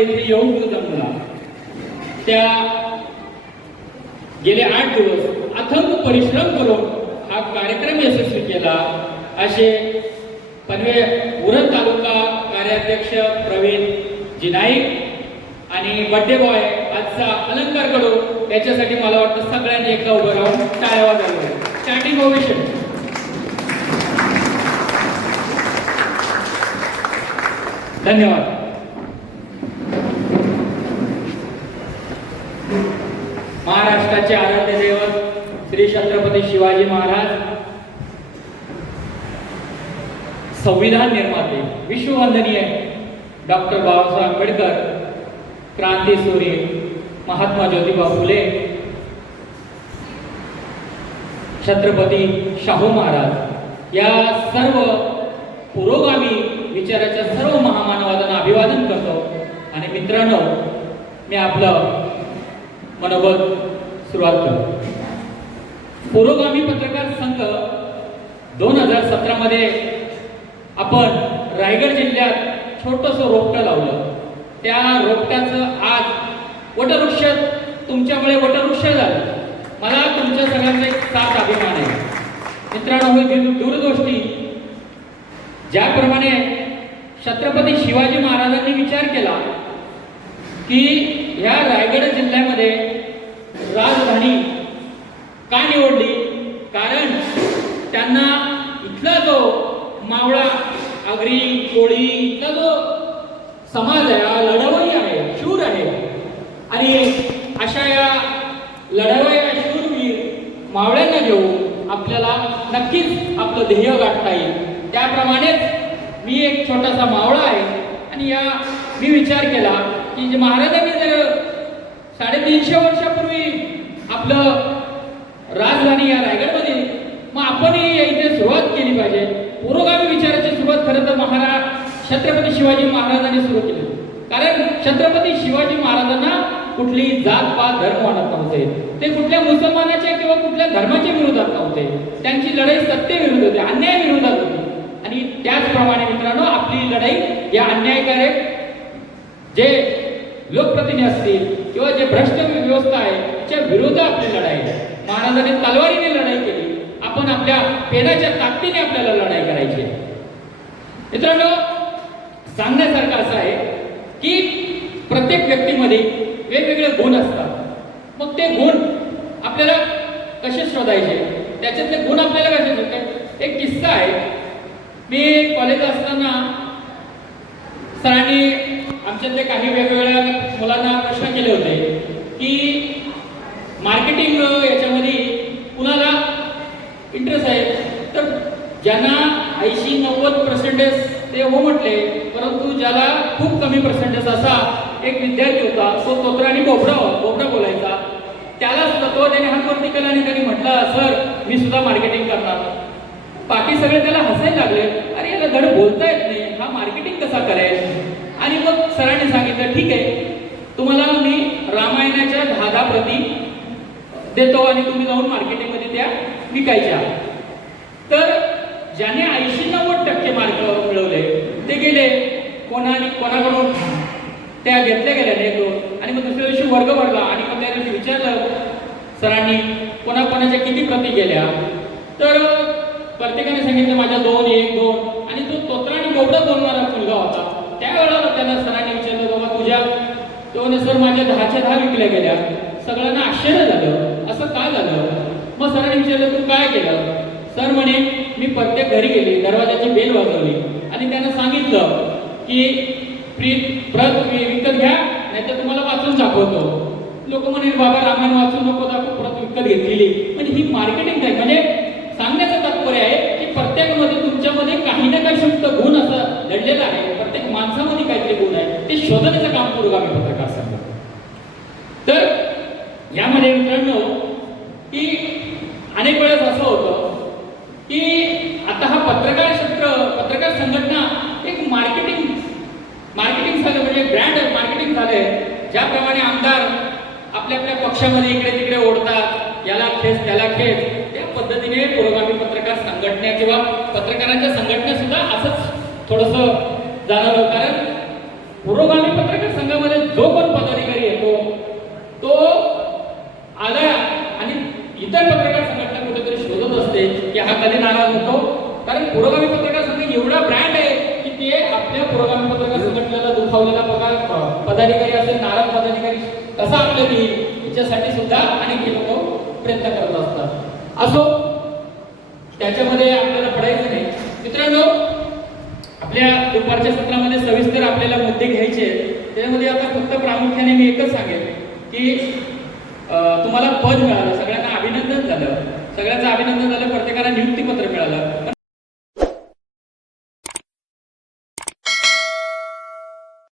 इथे येऊन जमला त्या गेले आठ दिवस अथक परिश्रम करून हा कार्यक्रम यशस्वी केला. असे पनवे उरण तालुका कार्याध्यक्ष प्रवीण जिनाईक आणि बड्डे बॉय आजचा अलंकार करू याच्यासाठी मला वाटतं सगळ्यांनी एका उभं राहून टाळ्या लागलो स्टार्टिंग ओवेशन धन्यवाद. महाराष्ट्राचे आराध्य दैवत श्री छत्रपती शिवाजी महाराज संविधान निर्माते विश्ववंदनीय डॉक्टर बाबासाहेब आंबेडकर क्रांती सूर्य महात्मा ज्योतिबा फुले छत्रपती शाहू महाराज. या सर्व पुरोगामी विचाराच्या सर्व महामानवादांना अभिवादन करतो. आणि मित्रांनो मी आपलं मनोबल सुरुवात करू. पुरोगामी पत्रकार संघ दोन हजार सतरामध्ये आपण रायगड जिल्ह्यात छोटंसं रोपटं लावलं. त्या रोपट्याचं आज वटवृक्ष तुमच्यामुळे वटवृक्ष झालं. मला तुमच्या सगळ्यांचा एक साथ अभिमान आहे. मित्रांनो ही दूरदृष्टी ज्याप्रमाणे छत्रपती शिवाजी महाराजांनी विचार केला की ह्या रायगड जिल्ह्यामध्ये राजधानी का निवडली? कारण त्यांना इथला जो मावळा आगरी कोळी इथला जो समाज आहे हा लढवई आहे शूर आहे. आणि अशा या लढवया शूरवीर मावळ्यांना घेऊन आपल्याला नक्कीच आपलं ध्येय गाठता येईल. त्याप्रमाणेच मी एक छोटासा मावळा आहे आणि या मी विचार केला की जे महाराजांनी जर साडेतीनशे वर्षापूर्वी आपलं राजधानी या रायगडमध्ये. मग आपणही या इथे सुरुवात केली पाहिजे. पुरोगामी विचाराची सुरुवात खरं तर महाराज छत्रपती शिवाजी महाराजांनी सुरू केली. कारण छत्रपती शिवाजी महाराजांना कुठली जात पात धर्म वाढत नव्हते. ते कुठल्या मुसलमानाच्या किंवा कुठल्या धर्माच्या विरोधात नव्हते. त्यांची लढाई सत्तेविरुद्ध होती अन्याय विरोधात होती. आणि त्याचप्रमाणे मित्रांनो आपली लढाई या अन्यायकारक जे लोकप्रतिनिधी असतील किंवा जे भ्रष्ट व्यवस्था आहे त्याच्या विरोधात आपली लढाई आहे. महाराजांनी तलवारीने लढाई केली. आपण आपल्या पेनाच्या ताकदीने आपल्याला लढाई करायची आहे. मित्रांनो सांगण्यासारखं असं आहे की प्रत्येक व्यक्तीमध्ये वेगवेगळे गुण असतात. मग ते गुण आपल्याला कसे शोधायचे? त्याच्यातले गुण आपल्याला कसे शोधते एक किस्सा आहे. मी कॉलेज असताना सरांनी आमच्यातले काही वेगवेगळ्या मुलांना प्रश्न केले होते की मार्केटिंग याच्यामध्ये कुणाला इंटरेस्ट आहे? तर ज्यांना ऐंशी नव्वद पर्सेंटेज ते हो म्हटले परंतु ज्याला खूप कमी पर्सेंटेज असा एक विद्यार्थी होता तो तोत्राने बोबडा हो-, बोबडा बोलायचा. त्याला सुद्धा तो त्याने हात वरती केला आणि त्याने म्हटलं सर मी सुद्धा मार्केटिंग करणार. बाकी सगळे त्याला हसायला लागले. अरे याला धड बोलता येत नाही. हा मार्केटिंग कसा करेल? आणि मग सरांनी सांगितलं ठीक आहे तुम्हाला मी रामायणाच्या दहा दहा प्रती देतो आणि तुम्ही जाऊन मार्केटिंगमध्ये त्या विकायच्या. तर ज्याने ऐंशी नव्वद टक्के मार्क मिळवले ते गेले. कोणाने कोणाकडून? त्या घेतल्या गेल्या नाही आणि मग दुसऱ्या दिवशी वर्ग भरला. आणि मग त्या दिवशी विचारलं सरांनी कोणा कोणाच्या किती प्रती गेल्या? तर प्रत्येकाने सांगितलं माझ्या दोन एक दोन. आणि तो तोत्राने गोबडा बोलणारा मुलगा होता. त्यावेळेला त्याला सरांनी विचारलं बाबा तुझ्या तो सर माझ्या दहाच्या दहा विकल्या गेल्या. सगळ्यांना आश्चर्य झालं. असं का झालं? मग सरांनी विचारलं तू काय केलं? सर म्हणे मी प्रत्येक घरी गेले दरवाजाची बेल वाजवली. आणि त्यांना सांगितलं की प्री प्रत विकत घ्या नाहीतर तुम्हाला वाचून दाखवतो. लोक म्हणे बाबा रामायण वाचून नको दाखव प्रत विकत घेतलेली. म्हणजे ही मार्केटिंग आहे म्हणजे सांगण्याचं तात्पर्य आहे की प्रत्येकामध्ये तुमच्यामध्ये काही ना काही शुद्ध गुण असं शोधण्याचं काम पुरोगामी पत्रकार संघ. तर यामध्ये मित्रांनो की अनेक वेळेस असं होतं की आता हा पत्रकार क्षेत्र पत्रकार संघटना एक मार्केटिंग मार्केटिंग झालं म्हणजे ब्रँड मार्केटिंग झालंय. ज्याप्रमाणे आमदार आपल्या आपल्या पक्षामध्ये इकडे तिकडे ओढतात याला खेच त्याला खेच. त्या पद्धतीने पुरोगामी पत्रकार संघटना किंवा पत्रकारांच्या संघटना सुद्धा असंच थोडंसं जाणवलं. कारण पुरोगामी पत्रकार संघामध्ये जो कोण पदाधिकारी येतो तो आला आणि इतर पत्रकार संघटना कुठेतरी शोधत असते की हा कधी नाराज होतो. कारण पुरोगामी पत्रकार संघ एवढा ब्रँड आहे की ते आपल्या पुरोगामी पत्रकार संघटनेला दुखावलेला पगार पदाधिकारी असेल नाराज पदाधिकारी कसा आपल्या देईल याच्यासाठी सुद्धा अनेक लोक प्रयत्न करत असतात. असो त्याच्यामध्ये आपल्याला पडायचं नाही. मित्रांनो आपल्या दुपारच्या सत्रामध्ये सविस्तर आपल्याला मुद्दे घ्यायचे आहेत. त्याच्यामध्ये आता फक्त प्रामुख्याने मी एकच सांगेन की तुम्हाला पद मिळालं. सगळ्यांना अभिनंदन झालं. सगळ्यांचं अभिनंदन झालं. प्रत्येकाला नियुक्तीपत्र मिळालं.